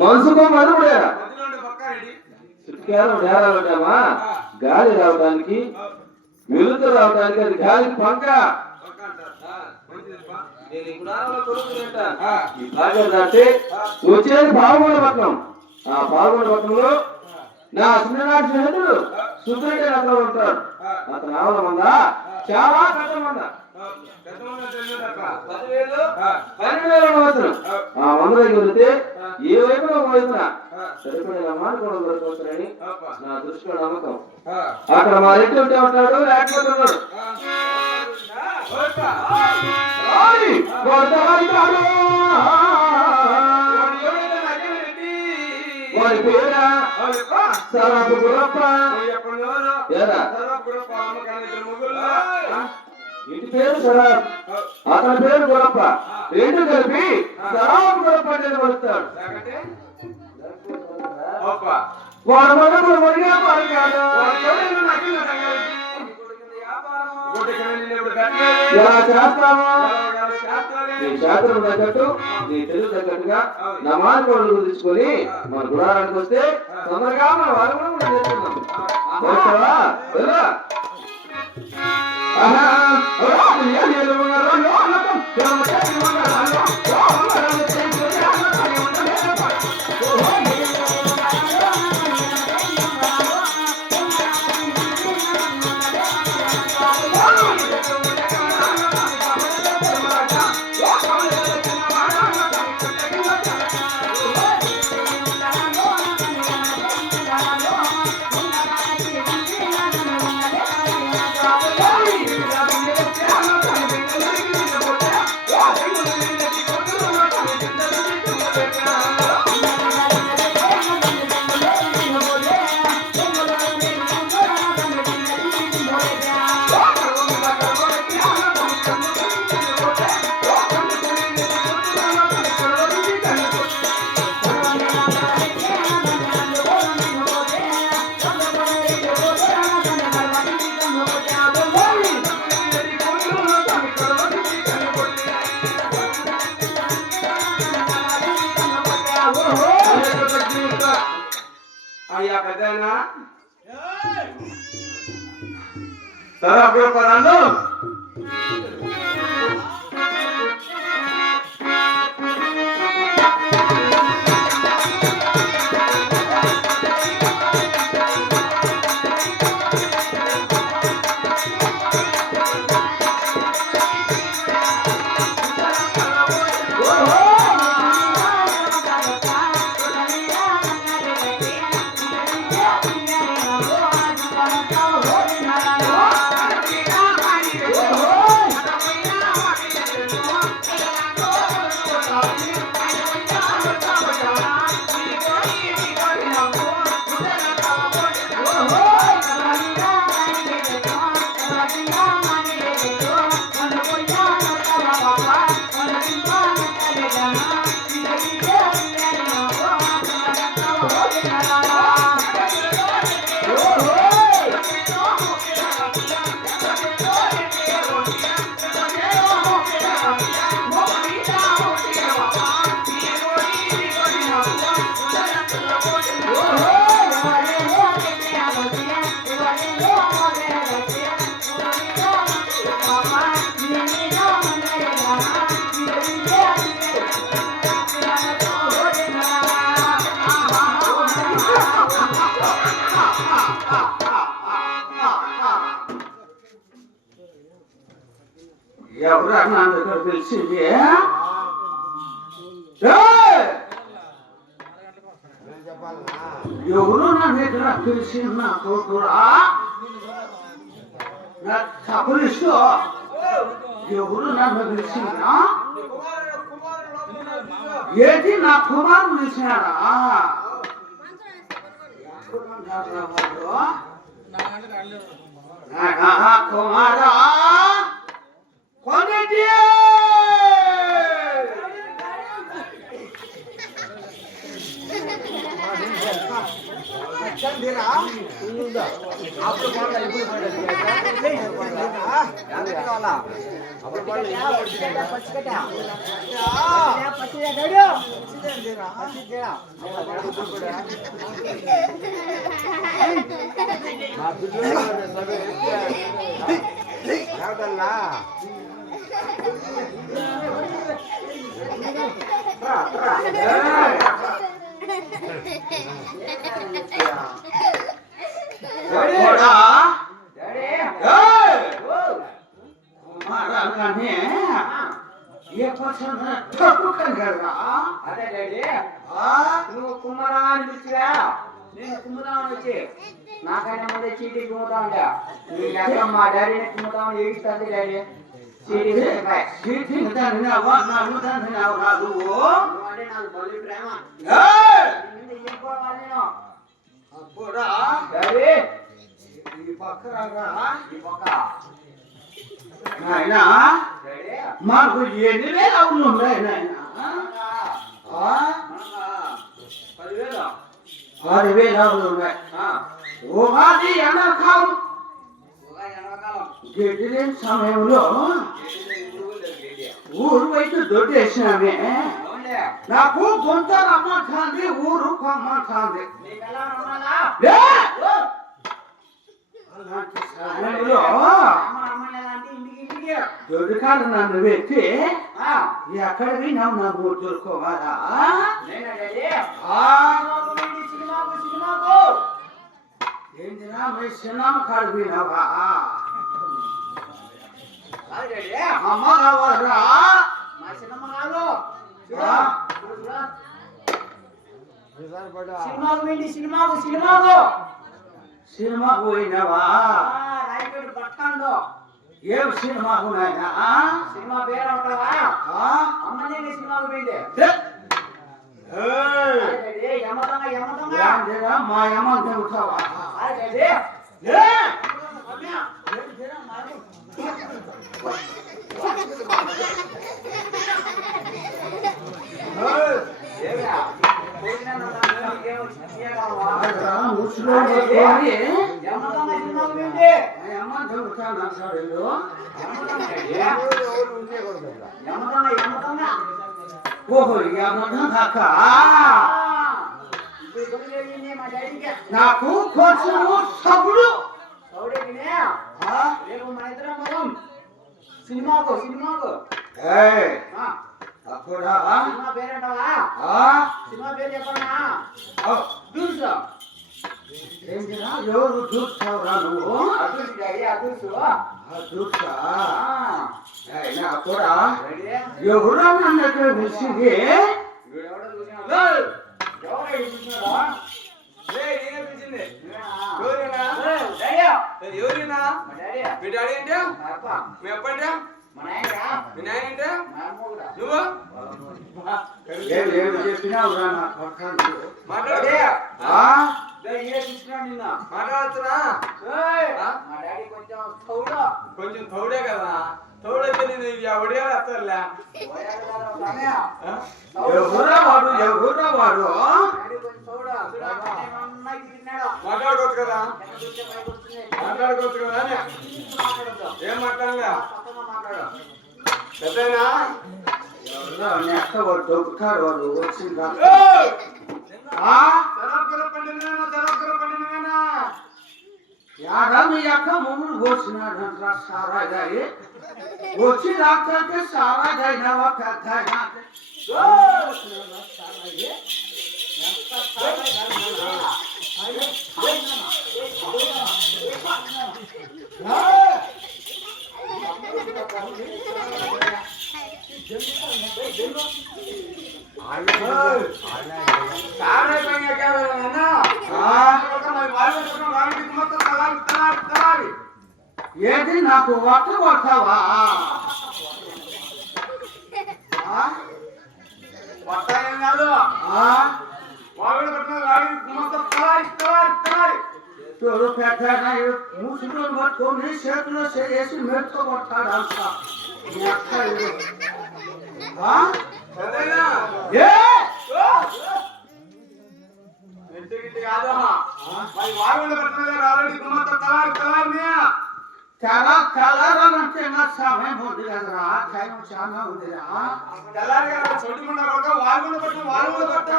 మనసుకో మనుడేరా డేరాలటామా గాలి రావడానికి వెలుతు రావడానికి అది గాలి పంక వచ్చేది పాల్గొండ ఆ పాల్గొండ పట్టణంలో నా చిన్ననాటి స్నేహితుడు సుబ్రెడ్డి అక్కడ ఉంటాడు. అతను ఆవుల మంద చాలా పెద్ద మంద 12,000 ఆ మంద దగ్గర వెళితే ఏ వైపులో పోయినా సరిపడేలా మానుకోవడం దొరకవచ్చునని నా దృష్టిలో నమ్మకం. అక్కడ మా రెడ్డి ఉంటే ఉంటాడు, లేకపోతే ఉన్నాడు. వారి పేరా సరాపు గురప్ప. ఇంటి పేరు సరాబ్, అతని పేరు గురప్ప. రెండు కలిపి సరాబు గురప్ప అనేది వస్తాడు. వాడు మొదలు మొదలుగా పలికాడు. ఎలా చేస్తామో నీ శాస్త్రం తగ్గట్టు నీ తెలుగు తగ్గట్టుగా నా మార్గంలో గుర్తించుకొని మన గుడారానికి వస్తే తొందరగా మన వారు కూడా చేస్తున్నాం. అయ్యా పెద్దనా సరే అప్పుడు పరాను ఎవరా నా దగ్గర తెలిసింది? ఎవరు నా దగ్గర తెలిసింది? నా తోడురా నా తప్పులిస్తూ ఎవరు నా తెలిసిందా? ఏంటి నా కుమారుడు ఇచ్చినాడా కుమారా కొన్నిటి నువ్వు కుమ్మరా అనిపించగా నేను కుమ్ముదా వచ్చి నాకైనా ముందే చీటీ కుమ్ముతా ఉంటా మా డాడీని కుమ్ముతామని ఏగిస్తుంది డాడీ చీటీ నాకు బలి ప్రేమ డాడీ ఈ పక్క నాయనా మాకు 8,000 అవును నాయన 6,000 అవును ఉగాది ఎండాకాలం గడ్డిలేని సమయంలో ఊరు వైపు దొడ్డేసినామే నాకు గొంత రమ్మంటాంది ఊరు కొమ్మంటాంది అలాంటి సమయంలో దొరికాడు నన్ను పెట్టి ఎక్కడ విన్నావు నా దొరుకోవాలా ఏంటినా మీ సినిమా కాడు విన్నావా అమ్మ కావాలా మా సినిమా కాదు సినిమాకు వెళ్ళి సినిమాకు సినిమాకు పోయినావా రాయపేట పట్టాండు ఏం సినిమాకు నాయనా సినిమా పేరు ఉంటావా అమ్మనే సినిమాకు వెళ్ళి మా అమ్మ తింటావా నాకు కొంచెం సభుడు సినిమాకు అప్పుడా సినిమా పేరేంటవా సినిమా పేరు చెప్పన్నా చూసా ఏంటిరా ఎవరు చూస్తావురా నువ్వు చూస్తా అయినా కూడా ఎవరు నన్ను ఎక్కడ పిలిచింది ఎవరినా మీ డాడీ అంటే మీ అప్ప అంటే మీ నాయన అంటే నువ్వు ఏం చెప్పినావురా నా పక్కన మాట్లాడుతున్నా కొంచెం తౌడే కదా తౌడైతే నేను ఎవడే వస్తారులే ఎవరురా వాడు మాట్లాడుకోవచ్చు కదా ఏం మాట్లాడలే పెద్దనా నెక్క వాడు దొరుకుతాడు వాడు వచ్చిందా యాదా మీ అక్క మమ్మల్ని పోసినాడంట సారాయి వచ్చి రాత్రి సారాయి పెద్ద ఏంటి నాకు వట్ట కొడతావా వస్తాయేం కాదు ఆ? వాళ్ళు పట్టిన రాయి మొత్తం తలారి తలారి తలారి చూడు పెద్ద ముసుగులు పట్టుకొని చేతిలో చేసి మెట్టుతో కొట్టాడంట నీ అక్క ఇది. ఆ? పెద్దయినా ఏ? ఇంటికి కాదు మరి వాళ్ళు పట్టిన రాయి మొత్తం తలారి తలారి చాలా కలరాలంటే నా సమయం ఉంది కదరా టైం చాలా ఉందిరా తెల్లారి గారు చొట్టుకున్న కొడుక వాళ్ళు పట్టు వాళ్ళు పట్టు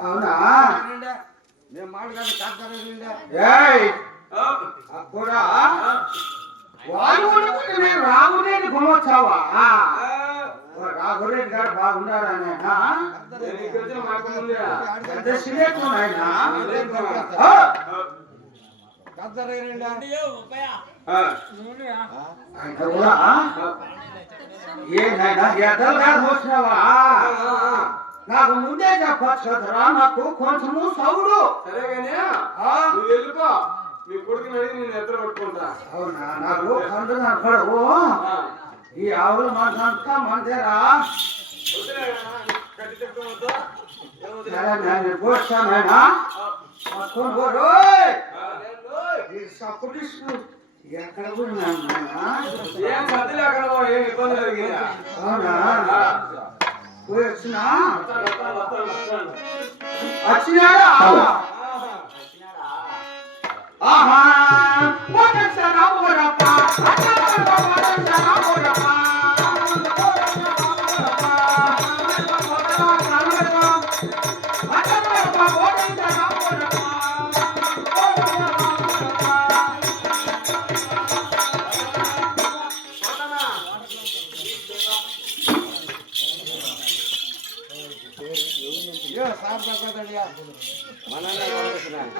అవునా నేను మాట్లాడి ఏయ్ అప్పుడా వాళ్ళు నేను రాముడేని గుమ్మొచ్చావా రాఘురెడ్డి గారు బాగున్నారనే పెద్ద సినేకు నాయనా ఆయన కూడా ఏనాయనా ఎదలుగా వచ్చినావా నాకు ముందే చెప్పచ్చు కదరా నాకు కొంచెము సౌడు సరే కానీ నువ్వు వెళ్ళిపో మీ కొడుకుని అడిగి నేను ఎదురు పట్టుకుంటా అవునా నాకు కందు కనపడవు ఈ ఆవుల మందంతా మందేరా కట్టి చెప్పుకోవద్దు సరే నేను పోస్తానైనా పట్టుకొని పోరు ఈ సప్పుడు ఎక్కడ ఉన్నాను ఏం సర్దిలే అక్కడ ఏం ఇబ్బంది జరిగిందా అవునా పోయి వచ్చినా వచ్చినాడా ఆహా సార్